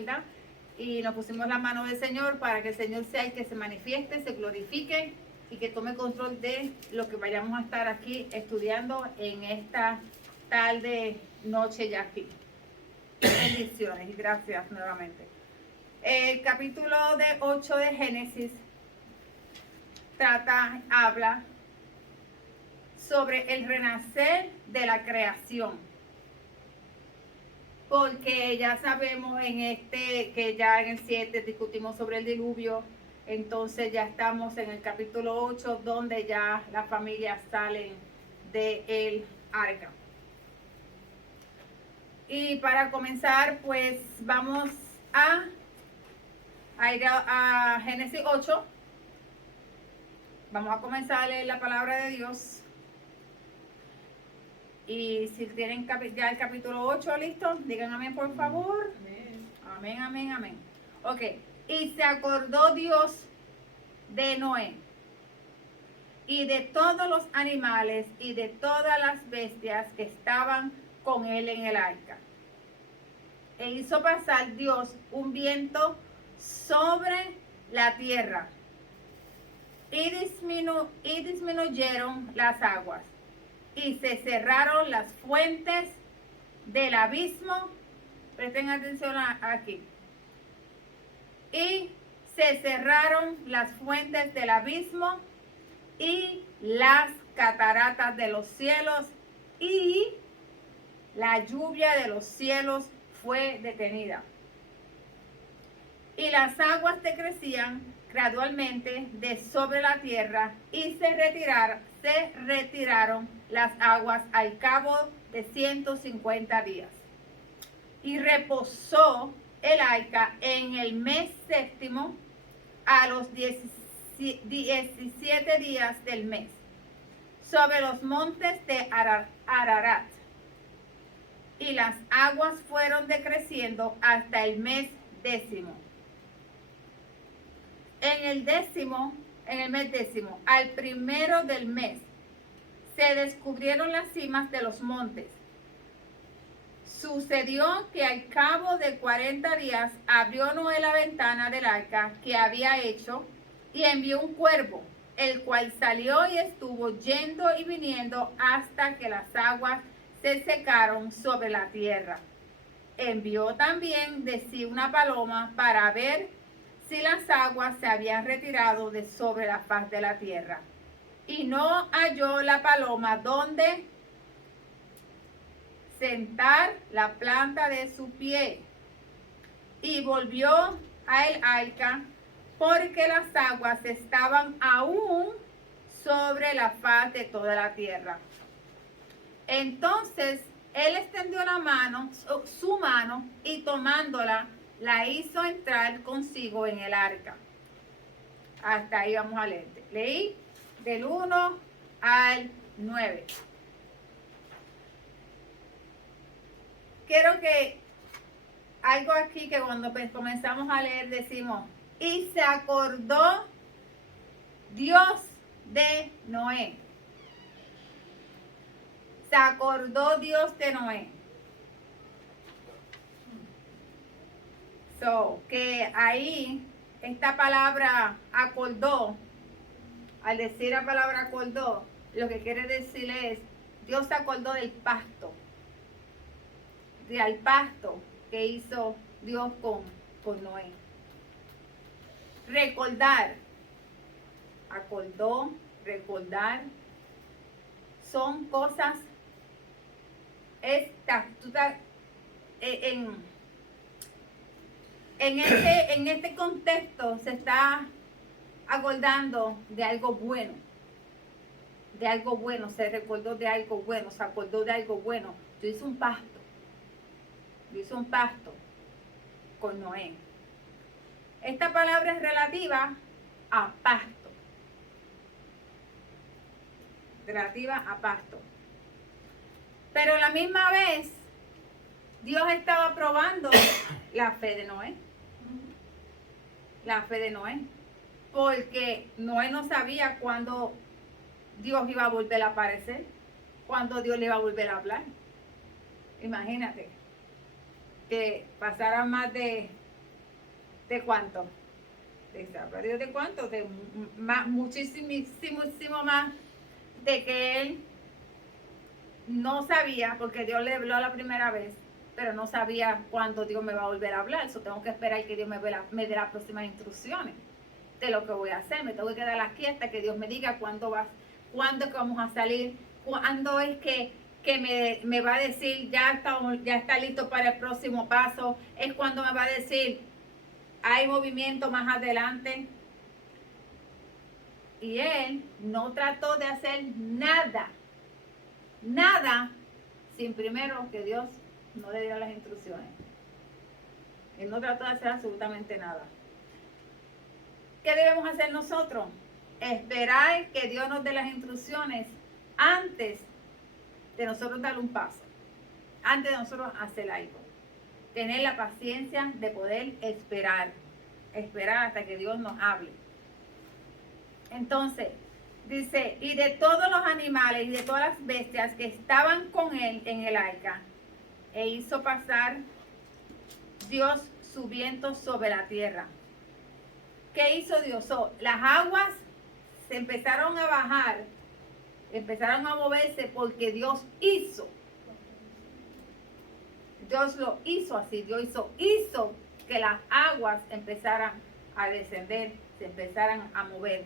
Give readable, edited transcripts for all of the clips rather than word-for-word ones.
¿verdad? Y nos pusimos la mano del Señor para que el Señor sea el que se manifieste, se glorifique y que tome control de lo que vayamos a estar aquí estudiando en esta tarde, noche ya aquí. Bendiciones y gracias nuevamente. El capítulo 8 de Génesis habla sobre el renacer de la creación. Porque ya sabemos que ya en el 7 discutimos sobre el diluvio, entonces ya estamos en el capítulo 8 donde ya las familias salen del arca. Y para comenzar, pues vamos a ir a Génesis 8. Vamos a comenzar a leer la palabra de Dios. Y si tienen ya el capítulo 8 listo, digan amén por favor. Amén, amén, amén. Ok, y se acordó Dios de Noé y de todos los animales y de todas las bestias que estaban con él en el arca. E hizo pasar Dios un viento sobre la tierra y disminuyeron las aguas y se cerraron las fuentes del abismo. Presten atención aquí. Y se cerraron las fuentes del abismo y las cataratas de los cielos, y la lluvia de los cielos fue detenida. Y las aguas decrecían gradualmente de sobre la tierra, y se retiraron las aguas al cabo de 150 días. Y reposó el arca en el mes séptimo, a los 17 días del mes, sobre los montes de Ararat. Y las aguas fueron decreciendo hasta el mes décimo. En el mes décimo, al primero del mes, se descubrieron las cimas de los montes. Sucedió que al cabo de 40 días abrió Noé la ventana del arca que había hecho y envió un cuervo, el cual salió y estuvo yendo y viniendo hasta que las aguas se secaron sobre la tierra. Envió también de sí una paloma para ver si las aguas se habían retirado de sobre la faz de la tierra. Y no halló la paloma donde sentar la planta de su pie, y volvió a el arca, porque las aguas estaban aún sobre la faz de toda la tierra. Entonces él extendió su mano, y tomándola, la hizo entrar consigo en el arca. Hasta ahí vamos a leer. Leí del 1 al 9. Quiero que algo aquí que cuando comenzamos a leer decimos, y se acordó Dios de Noé. Se acordó Dios de Noé. Que ahí esta palabra acordó, al decir la palabra acordó, lo que quiere decir es, Dios se acordó del pacto. Al pacto que hizo Dios con Noé. Recordar, acordó, recordar, son cosas, en este contexto se está acordando de algo bueno. De algo bueno, se recordó de algo bueno, se acordó de algo bueno. Yo hice un pacto con Noé. Esta palabra es relativa a pacto. Relativa a pacto. Pero a la misma vez, Dios estaba probando la fe de Noé. La fe de Noé. Porque Noé no sabía cuándo Dios iba a volver a aparecer, cuándo Dios le iba a volver a hablar. Imagínate que pasaran más de ¿De cuánto? ¿Sabrá Dios de cuánto? De más, muchísimo más de que él no sabía, porque Dios le habló la primera vez, pero no sabía cuándo Dios me va a volver a hablar. Eso tengo que esperar que Dios me dé las próximas instrucciones de lo que voy a hacer. Me tengo que quedar aquí hasta que Dios me diga cuándo es que vamos a salir, cuándo es que me va a decir ya está listo para el próximo paso, es cuando me va a decir hay movimiento más adelante. Y él no trató de hacer nada sin primero que Dios no le diera las instrucciones. Él no trató de hacer absolutamente nada. ¿Qué debemos hacer nosotros? Esperar que Dios nos dé las instrucciones antes de nosotros dar un paso, antes de nosotros hacer algo. Tener la paciencia de poder esperar hasta que Dios nos hable. Entonces, dice, y de todos los animales y de todas las bestias que estaban con él en el arca, e hizo pasar Dios su viento sobre la tierra. ¿Qué hizo Dios? Las aguas se empezaron a bajar, empezaron a moverse porque Dios hizo. Dios lo hizo así, Dios hizo que las aguas empezaran a descender, se empezaran a mover.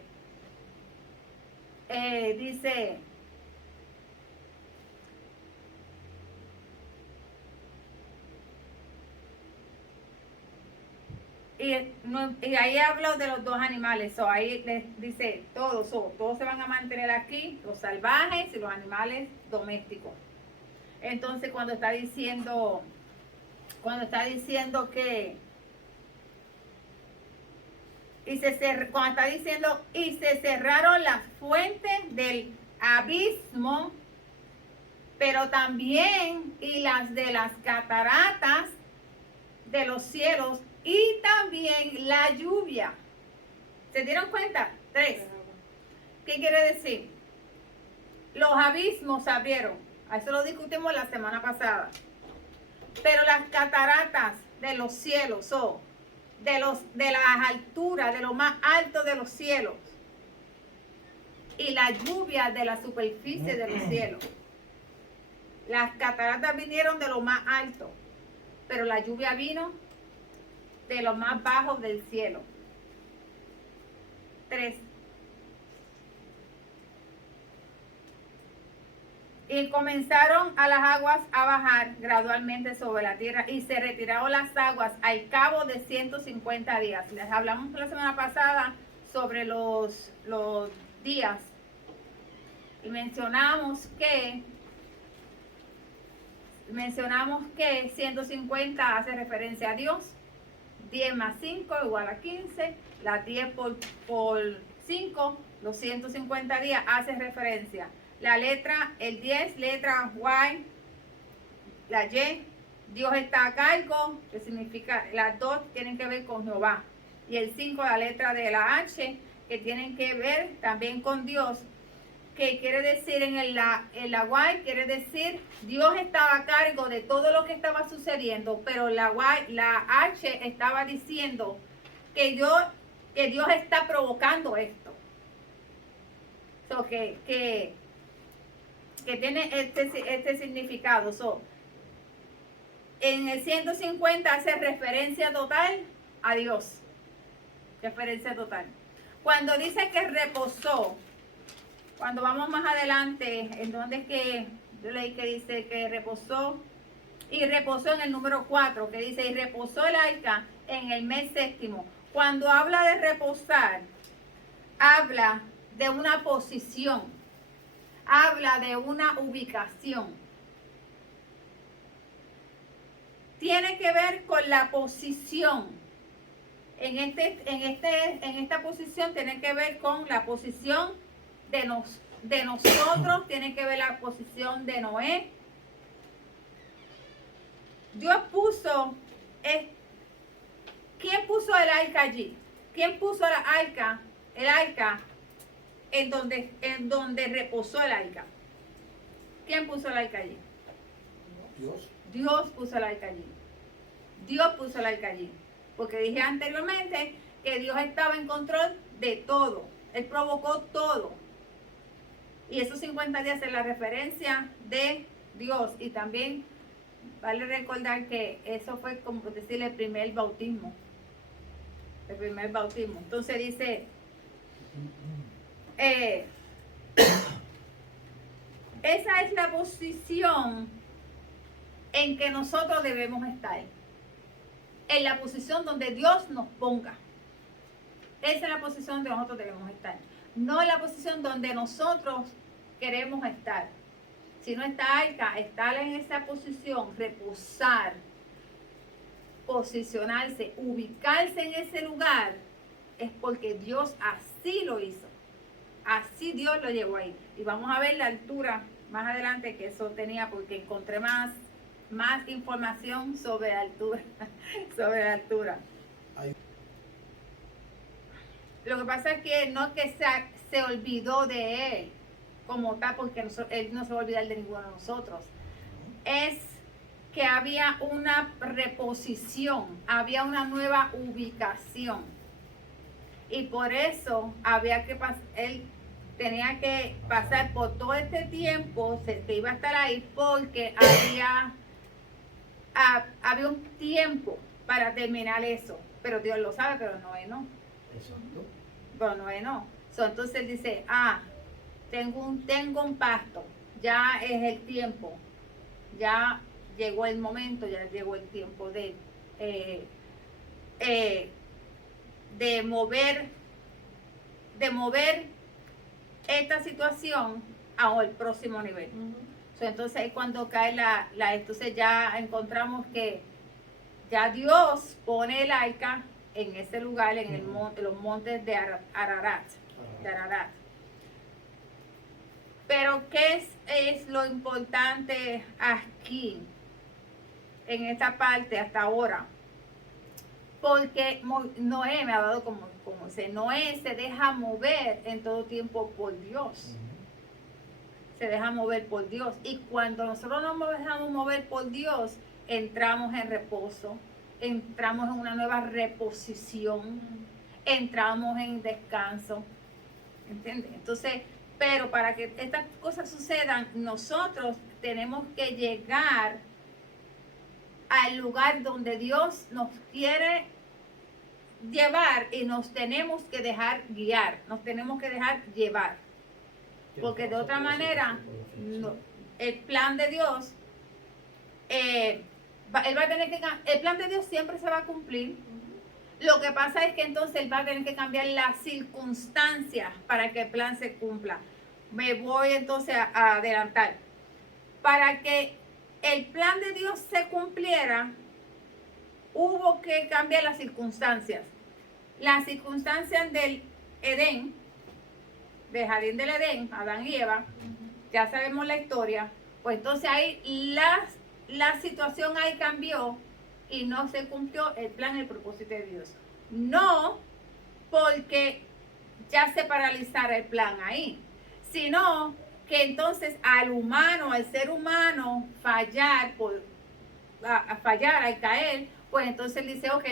Dice, y ahí hablo de los dos animales, ahí dice todos se van a mantener aquí, los salvajes y los animales domésticos. Entonces cuando está diciendo que cuando está diciendo y se cerraron las fuentes del abismo, pero también y las de las cataratas de los cielos y también la lluvia. ¿Se dieron cuenta? 3. ¿Qué quiere decir? Los abismos se abrieron. Eso lo discutimos la semana pasada. Pero las cataratas de los cielos de las alturas, de lo más alto de los cielos, y la lluvia de la superficie de los cielos. Las cataratas vinieron de lo más alto, pero la lluvia vino de lo más bajo del cielo. 3. Y comenzaron a las aguas a bajar gradualmente sobre la tierra y se retiraron las aguas al cabo de 150 días. Les hablamos la semana pasada sobre los días y mencionamos que 150 hace referencia a Dios, 10 más 5 igual a 15, las 10 por 5, los 150 días hace referencia. La letra, el 10, letra Y, la Y, Dios está a cargo, que significa, las 2 tienen que ver con Jehová. Y el 5, la letra de la H, que tienen que ver también con Dios, que quiere decir en la Y, quiere decir Dios estaba a cargo de todo lo que estaba sucediendo, pero la H estaba diciendo que Dios está provocando esto. Que tiene este significado. En el 150 hace referencia total a Dios. Referencia total. Cuando dice que reposó, cuando vamos más adelante, en donde es que yo leí que dice que reposó, y reposó en el número 4, que dice, y reposó el arca en el mes séptimo. Cuando habla de reposar, habla de una posición. Habla de una ubicación. Tiene que ver con la posición. En esta posición tiene que ver con la posición de nosotros, tiene que ver la posición de Noé. Dios puso, ¿quién puso el arca allí? ¿Quién puso el arca en donde reposó el arca? ¿Quién puso el arca allí? Dios. Dios puso el arca allí. Dios puso el arca allí. porque dije anteriormente que Dios estaba en control de todo. Él provocó todo. Y esos 50 días es la referencia de Dios. Y también vale recordar que eso fue, como decir, el primer bautismo. El primer bautismo. Entonces dice, esa es la posición en que nosotros debemos estar. En la posición donde Dios nos ponga. Esa es la posición donde nosotros debemos estar. No en la posición donde nosotros queremos estar. Si no está alta, estar en esa posición, reposar, posicionarse, ubicarse en ese lugar, es porque Dios así lo hizo. Así Dios lo llevó ahí. Y vamos a ver la altura más adelante, que eso tenía, porque encontré más información sobre altura. Sobre la altura. Lo que pasa es que no es que se olvidó de él como tal, porque él no se va a olvidar de ninguno de nosotros. Es que había una reposición, había una nueva ubicación. Y por eso había que él tenía que pasar por todo este tiempo, que iba a estar ahí, porque había un tiempo para terminar eso. Pero Dios lo sabe, pero Noé no. Exacto. Pero Noé no. Entonces él dice, tengo un pacto, ya es el tiempo, ya llegó el momento, ya llegó el tiempo de mover esta situación a el próximo nivel. Entonces cuando cae entonces ya encontramos que ya Dios pone el arca en ese lugar, en los montes de Ararat. Pero ¿qué es lo importante aquí, en esta parte hasta ahora? Porque Noé me ha dado como Noé se deja mover en todo tiempo por Dios. Se deja mover por Dios. Y cuando nosotros nos dejamos mover por Dios, entramos en reposo, entramos en una nueva reposición, entramos en descanso. ¿Entiendes? Entonces, pero para que estas cosas sucedan, nosotros tenemos que llegar al lugar donde Dios nos quiere llevar y nos tenemos que dejar guiar, nos tenemos que dejar llevar. Porque de otra manera, el plan de Dios, el plan de Dios siempre se va a cumplir. Lo que pasa es que entonces él va a tener que cambiar las circunstancias para que el plan se cumpla. Me voy entonces a adelantar. Para que el plan de Dios se cumpliera, hubo que cambiar las circunstancias. Las circunstancias del Edén, del jardín del Edén, Adán y Eva, ya sabemos la historia, pues entonces ahí la situación ahí cambió y no se cumplió el plan, el propósito de Dios. No porque ya se paralizara el plan ahí, sino que entonces al ser humano fallar, al caer, pues entonces él dice, ok,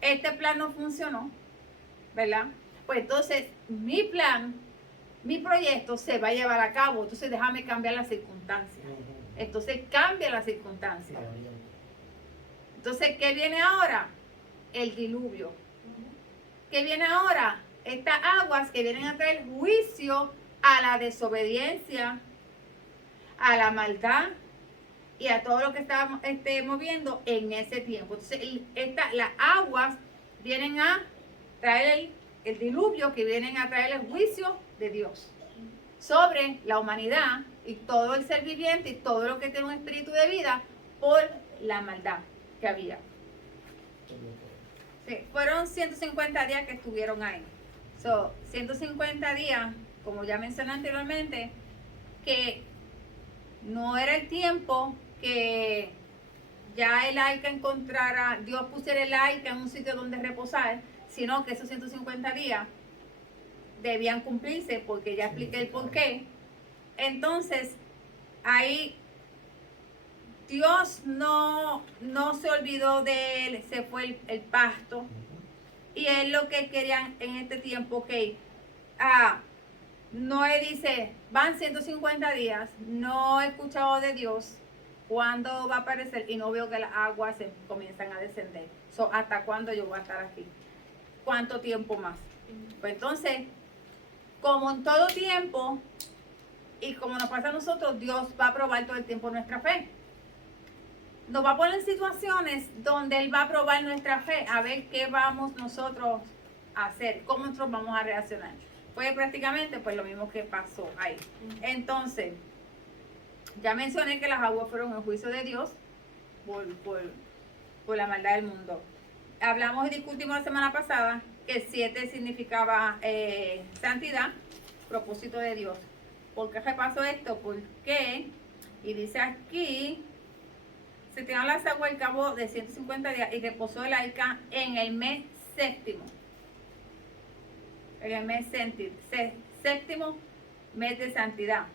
este plan no funcionó, ¿verdad? Pues entonces mi plan, mi proyecto se va a llevar a cabo, entonces déjame cambiar las circunstancias. Entonces cambia las circunstancias. Entonces, ¿qué viene ahora? El diluvio. ¿Qué viene ahora? Estas aguas que vienen a traer juicio a la desobediencia, a la maldad y a todo lo que estábamos moviendo en ese tiempo. Entonces, las aguas vienen a traer el diluvio, que vienen a traer el juicio de Dios sobre la humanidad y todo el ser viviente y todo lo que tiene un espíritu de vida por la maldad que había. Sí, fueron 150 días que estuvieron ahí. 150 días, como ya mencioné anteriormente, que no era el tiempo que ya el arca encontrara, Dios pusiera el arca en un sitio donde reposar, sino que esos 150 días debían cumplirse, porque ya expliqué el por qué. Entonces, ahí Dios no se olvidó de él, se fue el pasto. Y él lo que querían en este tiempo, que Noé dice, van 150 días, no he escuchado de Dios, ¿cuándo va a aparecer? Y no veo que las aguas se comienzan a descender. ¿Hasta cuándo yo voy a estar aquí? ¿Cuánto tiempo más? Pues entonces, como en todo tiempo, y como nos pasa a nosotros, Dios va a probar todo el tiempo nuestra fe. Nos va a poner en situaciones donde Él va a probar nuestra fe, a ver qué vamos nosotros a hacer, cómo nosotros vamos a reaccionar. Fue prácticamente pues lo mismo que pasó ahí. Entonces, ya mencioné que las aguas fueron el juicio de Dios por la maldad del mundo. Hablamos y discutimos la semana pasada que 7 significaba santidad, propósito de Dios. ¿Por qué repasó esto? Porque, y dice aquí, se tiraron las aguas al cabo de 150 días y reposó el arca en el mes séptimo. En el mes séptimo, mes de santidad.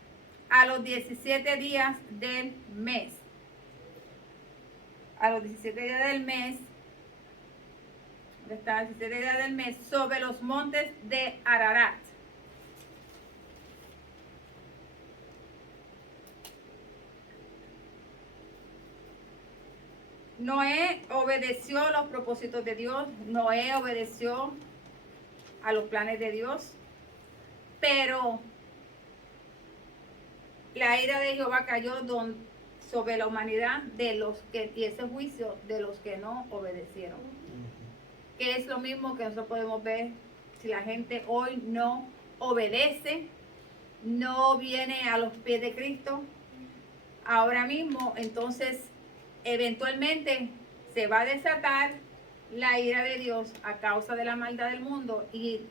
A los 17 días del mes. A los 17 días del mes. ¿Dónde está? 17 días del mes. Sobre los montes de Ararat. Noé obedeció los propósitos de Dios. Noé obedeció a los planes de Dios. Pero la ira de Jehová cayó sobre la humanidad y ese juicio de los que no obedecieron. Que es lo mismo que nosotros podemos ver si la gente hoy no obedece, no viene a los pies de Cristo. Ahora mismo, entonces, eventualmente se va a desatar la ira de Dios a causa de la maldad del mundo y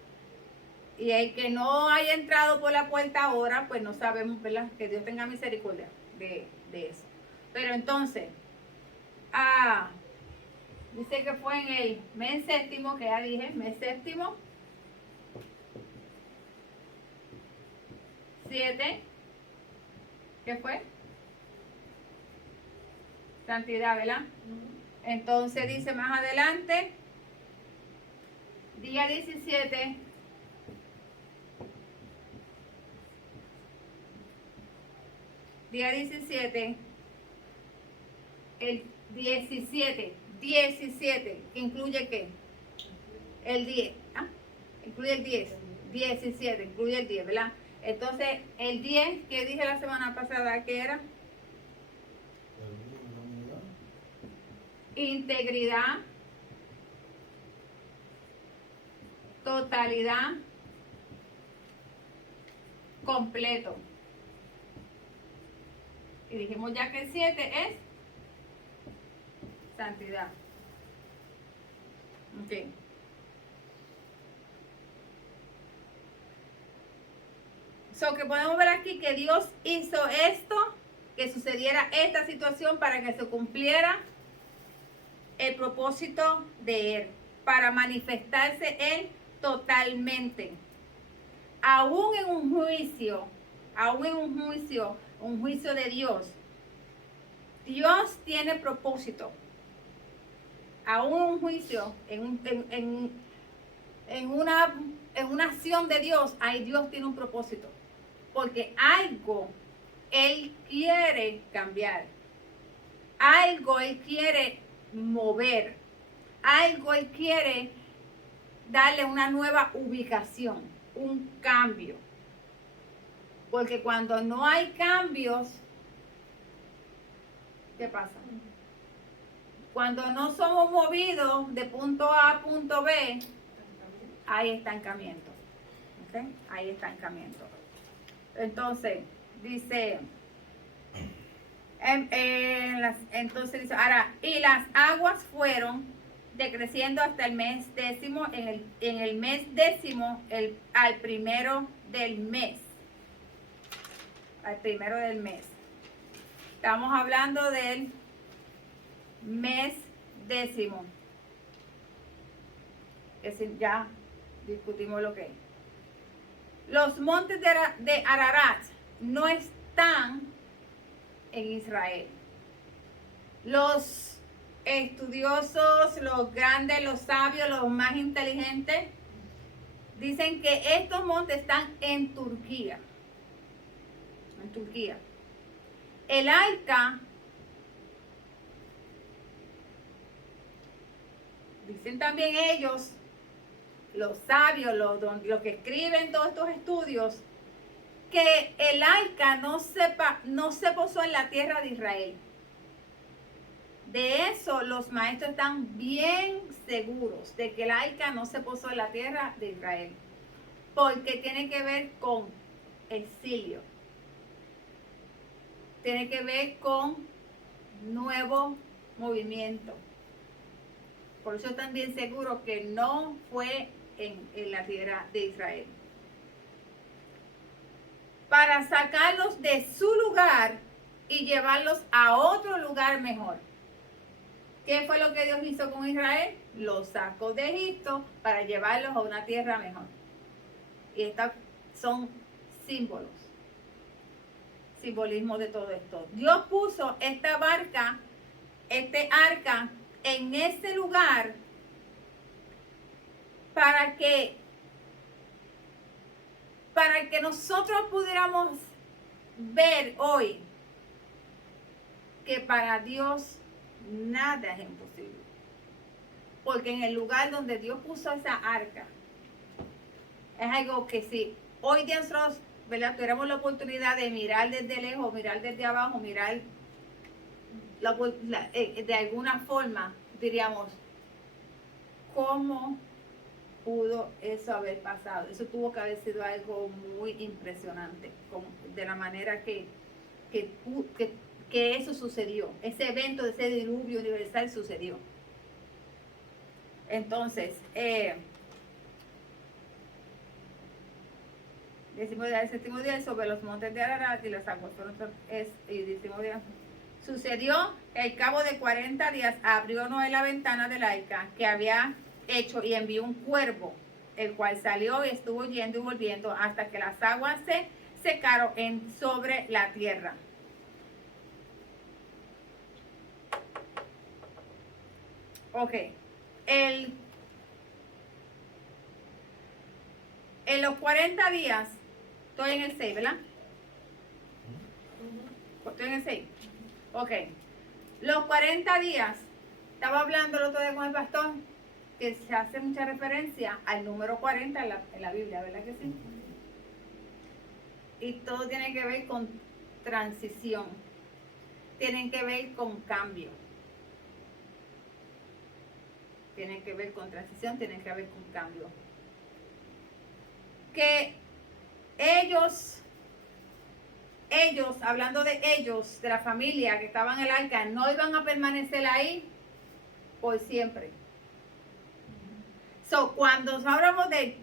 el que no haya entrado por la puerta ahora, pues no sabemos, ¿verdad? Que Dios tenga misericordia de eso. Pero entonces, dice que fue en el mes séptimo, que ya dije, mes séptimo, 7, ¿qué fue? Santidad, ¿verdad? Entonces dice más adelante, día 17, día 17, el 17, ¿incluye qué? El 10, incluye el 10, 17, incluye el 10, ¿verdad? Entonces, el 10, que dije la semana pasada, ¿qué era? Integridad, totalidad, completo. Y dijimos ya que el 7 es santidad. Ok. So que podemos ver aquí que Dios hizo esto, que sucediera esta situación para que se cumpliera el propósito de Él, para manifestarse Él totalmente. Aún en un juicio, un juicio de Dios, Dios tiene propósito. Aún en un juicio, en una acción de Dios, ahí Dios tiene un propósito. Porque algo Él quiere cambiar. Algo Él quiere mover. Algo Él quiere darle una nueva ubicación, un cambio. Porque cuando no hay cambios, ¿qué pasa? Cuando no somos movidos de punto A a punto B, hay estancamiento. ¿Okay? Hay estancamiento. Entonces, dice, entonces dice, ahora, y las aguas fueron decreciendo hasta el mes décimo, en el mes décimo, al primero del mes. Al primero del mes. Estamos hablando del mes décimo. Ya discutimos lo que es. Los montes de Ararat no están en Israel. Los estudiosos, los grandes, los sabios, los más inteligentes, dicen que estos montes están en Turquía. En Turquía. El arca, dicen también ellos, los sabios, los que escriben todos estos estudios, que el arca no se posó en la tierra de Israel. De eso los maestros están bien seguros, de que el arca no se posó en la tierra de Israel, porque tiene que ver con exilio, tiene que ver con nuevo movimiento. Por eso están bien seguros que no fue en la tierra de Israel. Para sacarlos de su lugar y llevarlos a otro lugar mejor. ¿Qué fue lo que Dios hizo con Israel? Los sacó de Egipto para llevarlos a una tierra mejor. Y estos son símbolos, simbolismo de todo esto. Dios puso esta barca, este arca, en ese lugar para que nosotros pudiéramos ver hoy que para Dios nada es imposible. Porque en el lugar donde Dios puso esa arca, es algo que si hoy día nosotros, ¿verdad?, tuviéramos la oportunidad de mirar desde lejos, mirar desde abajo, mirar de alguna forma, diríamos, ¿cómo pudo eso haber pasado? Eso tuvo que haber sido algo muy impresionante, de la manera que eso sucedió. Ese evento de ese diluvio universal sucedió. Entonces, el séptimo día sobre los montes de Ararat y las aguas fueron, y décimo día. Sucedió que al cabo de 40 días abrió Noé la ventana del arca que había hecho y envió un cuervo, el cual salió y estuvo yendo y volviendo hasta que las aguas se secaron sobre la tierra. Ok, en los 40 días, estoy en el 6, ¿verdad? Estoy en el 6. Ok, los 40 días, estaba hablando el otro día con el pastor, que se hace mucha referencia al número 40 en la Biblia, ¿verdad que sí? Y todo tiene que ver con transición, tienen que ver con cambio. Tienen que ver con transición, tienen que ver con cambio. Que ellos, hablando de ellos, de la familia que estaban en el arca, no iban a permanecer ahí por siempre. Cuando hablamos de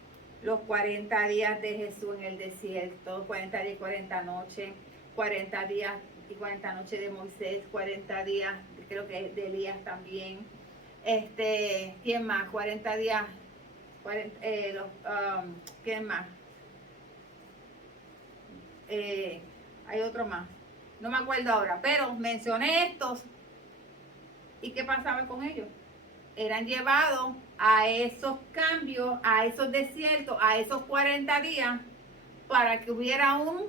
los 40 días de Jesús en el desierto, 40 días y 40 noches, 40 días y 40 noches de Moisés, 40 días, creo que de Elías también. ¿Quién más? 40 días, ¿quién más? Hay otro más, no me acuerdo ahora, pero mencioné estos. ¿Y qué pasaba con ellos? Eran llevados a esos cambios, a esos desiertos, a esos 40 días, para que hubiera un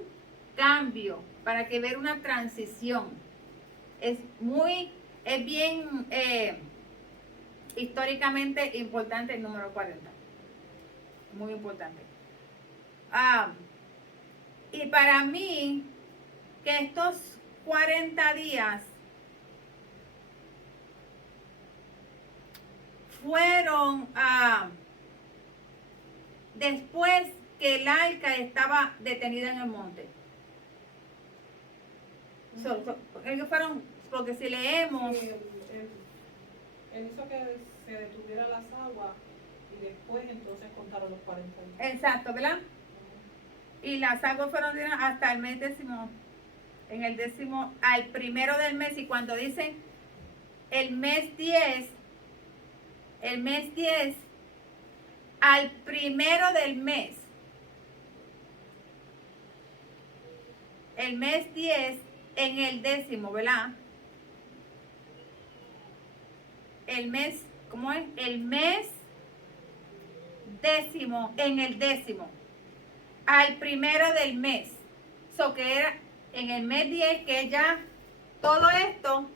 cambio, para que hubiera una transición. Es bien históricamente importante el número 40. Muy importante. Y para mí, que estos 40 días fueron después que el arca estaba detenida en el monte. Ellos fueron, porque si leemos... Sí, él hizo que se detuvieran las aguas y después entonces contaron los 40 días. Exacto, ¿verdad? Y las aguas fueron hasta el mes décimo, al primero del mes, y cuando dicen el mes 10, al primero del mes, el mes 10 en el décimo, ¿verdad? el mes, ¿cómo es? El mes décimo, en el décimo, al primero del mes. So que era en el mes 10 que ya todo esto,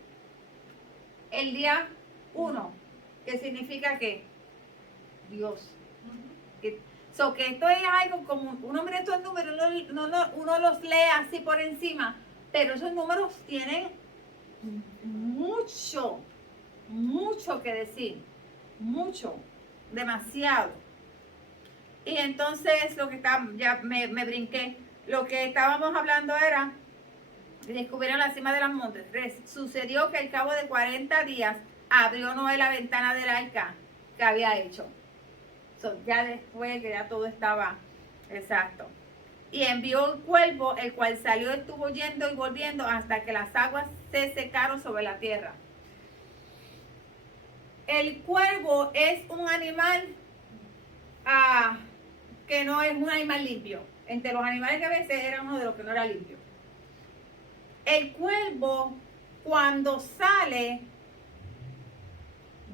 el día 1, que significa que Dios. Que esto es algo como, uno mira estos números, uno los lee así por encima, pero esos números tienen mucho que decir, mucho, demasiado. Y entonces lo que está, ya me brinqué, lo que estábamos hablando era, descubrieron la cima de los montes. Sucedió que al cabo de 40 días abrió Noé la ventana del arca que había hecho. Ya después que ya todo estaba exacto. Y envió el cuervo, el cual salió, estuvo yendo y volviendo hasta que las aguas se secaron sobre la tierra. El cuervo es un animal que no es un animal limpio. Entre los animales que a veces era uno de los que no era limpio. El cuervo, cuando sale,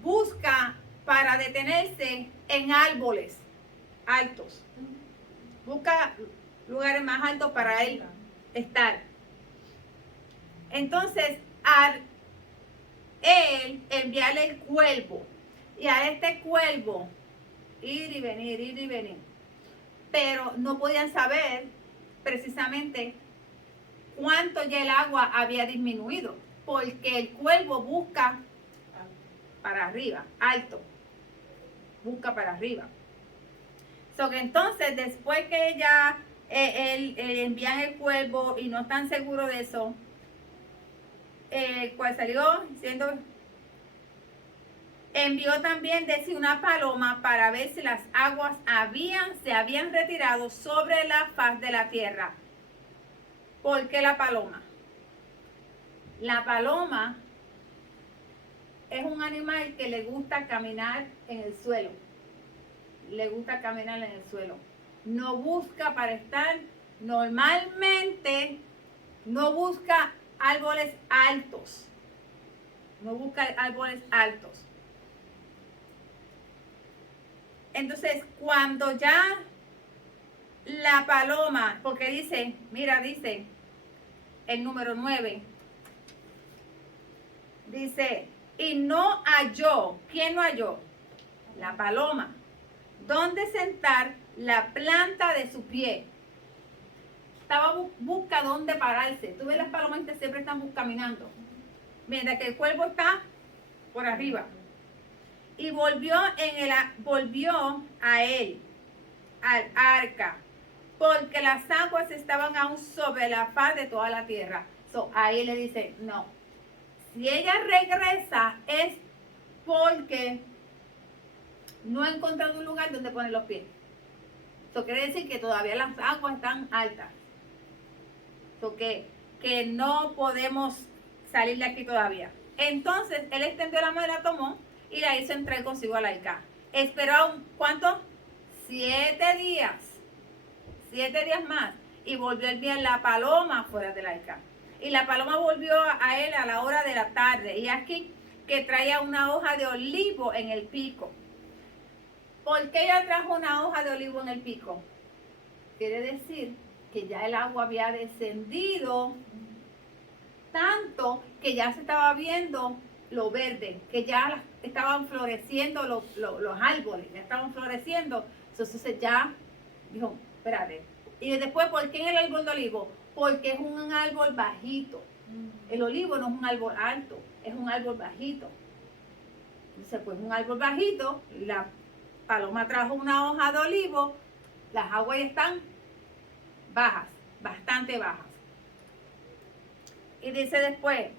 busca para detenerse en árboles altos. Busca lugares más altos para él estar. Entonces, al él enviarle el cuervo y a este cuervo ir y venir, pero no podían saber precisamente cuánto ya el agua había disminuido, porque el cuervo busca para arriba, alto, busca para arriba. Que entonces, después que ya envían el cuervo y no están seguros de eso, cual salió diciendo, envió también desde una paloma para ver si las aguas se habían retirado sobre la faz de la tierra. ¿Por qué la paloma? La paloma es un animal que le gusta caminar en el suelo. Le gusta caminar en el suelo. No busca para estar, normalmente no busca árboles altos. No busca árboles altos. Entonces, cuando ya la paloma, porque dice, mira, dice el número 9, dice, y no halló, ¿quién no halló? La paloma. ¿Dónde sentar la planta de su pie? Busca dónde pararse. Tú ves las palomas que siempre están caminando, mientras que el cuervo está por arriba. Y volvió a él, al arca, porque las aguas estaban aún sobre la faz de toda la tierra. Ahí le dice, no, si ella regresa es porque no ha encontrado un lugar donde poner los pies. Eso quiere decir que todavía las aguas están altas. Que no podemos salir de aquí todavía. Entonces, él extendió la mano y la tomó y la hizo entrar consigo al arca. Esperó, ¿cuánto? 7 días. 7 días más. Y volvió a enviar la paloma fuera del arca. Y la paloma volvió a él a la hora de la tarde. Y aquí que traía una hoja de olivo en el pico. ¿Por qué ella trajo una hoja de olivo en el pico? Quiere decir que ya el agua había descendido tanto que ya se estaba viendo lo verde, que ya estaban floreciendo los árboles, ya estaban floreciendo. Entonces ya dijo, espérate. Y después, ¿por qué en el árbol de olivo? Porque es un árbol bajito. El olivo no es un árbol alto, es un árbol bajito. Entonces, pues un árbol bajito, la paloma trajo una hoja de olivo, las aguas están bajas, bastante bajas. Y dice después,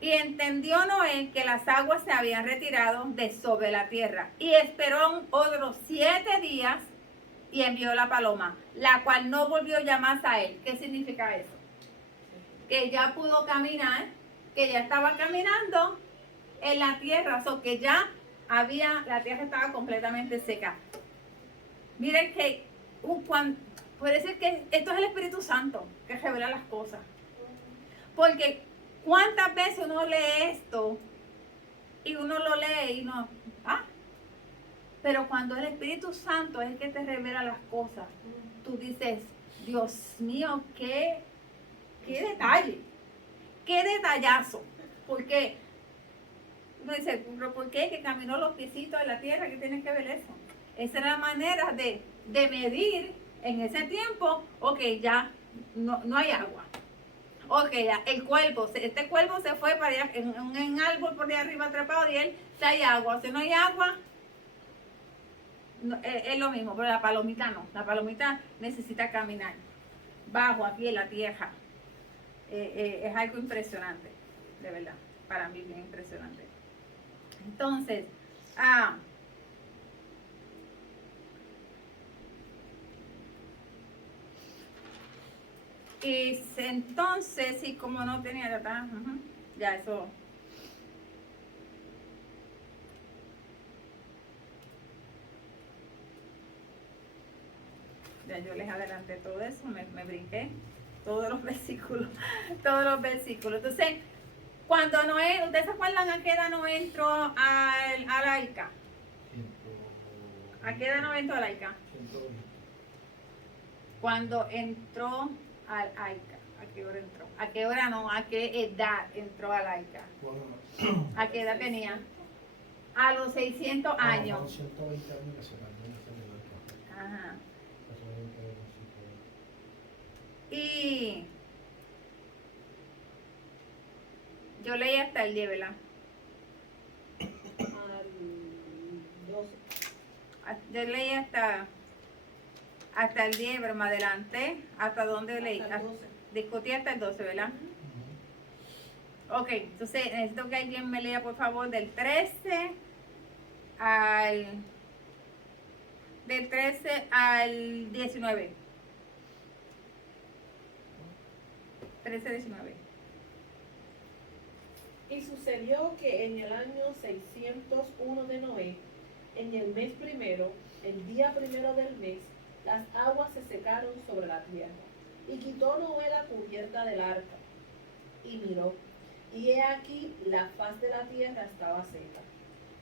y entendió Noé que las aguas se habían retirado de sobre la tierra, y esperó otros 7 días, y envió la paloma, la cual no volvió ya más a él. ¿Qué significa eso? Que ya pudo caminar, que ya estaba caminando en la tierra, o que ya la tierra estaba completamente seca. Miren que puede ser que esto es el Espíritu Santo que revela las cosas. Porque ¿cuántas veces uno lee esto y uno lo lee y no, pero cuando el Espíritu Santo es el que te revela las cosas, tú dices, Dios mío, qué detalle, qué detallazo, porque uno dice, pero ¿por qué? Que caminó los piecitos de la tierra, ¿qué tiene que ver eso? Esa era la manera de medir en ese tiempo, ok, ya no hay agua. Ok, ya, el cuervo, este cuervo se fue para allá, en un árbol por ahí arriba atrapado y él, si hay agua, si no hay agua, es lo mismo, pero la palomita no, la palomita necesita caminar bajo aquí en la tierra. Es algo impresionante, de verdad, para mí bien impresionante. Entonces, y entonces, y como no tenía data, ya eso. Ya yo les adelanté todo eso, me brinqué todos los versículos, todos los versículos. Entonces, cuando Noé, ¿ustedes se acuerdan a qué edad Noé entró al arca? ¿A qué edad Noé entró al arca? Cuando entró al arca, ¿a qué hora entró? ¿A qué hora no? ¿A qué edad entró al arca? ¿A qué edad tenía? A los 600 años. A los 120 años que se cambió el arca. Ajá. Y yo leí hasta el 10, ¿verdad? Al 12. Yo leí hasta el 10, pero me adelanté. ¿Hasta dónde leí? Hasta el 12. Discutí hasta el 12, ¿verdad? Ok, entonces necesito que alguien me lea, por favor, del 13 al 19. 13-19. Y sucedió que en el año 601 de Noé, en el mes primero, el día primero del mes, las aguas se secaron sobre la tierra. Y quitó Noé la cubierta del arca, y miró, y he aquí la faz de la tierra estaba seca.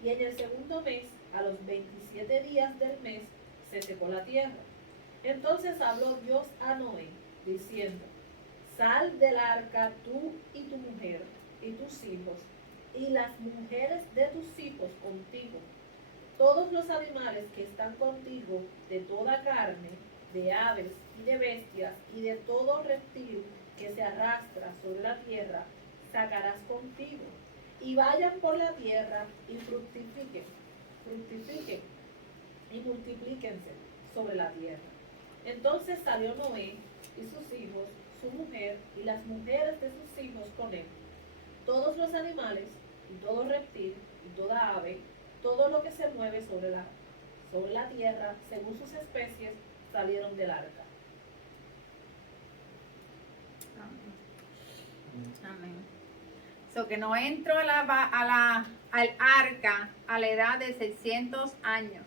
Y en el segundo mes, a los 27 días del mes, se secó la tierra. Entonces habló Dios a Noé, diciendo, sal del arca tú y tu mujer, y tus hijos, y las mujeres de tus hijos contigo, todos los animales que están contigo, de toda carne, de aves y de bestias, y de todo reptil que se arrastra sobre la tierra, sacarás contigo, y vayan por la tierra y fructifiquen y multiplíquense sobre la tierra. Entonces salió Noé y sus hijos, su mujer y las mujeres de sus hijos con él, todos los animales y todo reptil y toda ave, todo lo que se mueve sobre la tierra según sus especies, salieron del arca. Amén. So que no entró al arca a la edad de 600 años.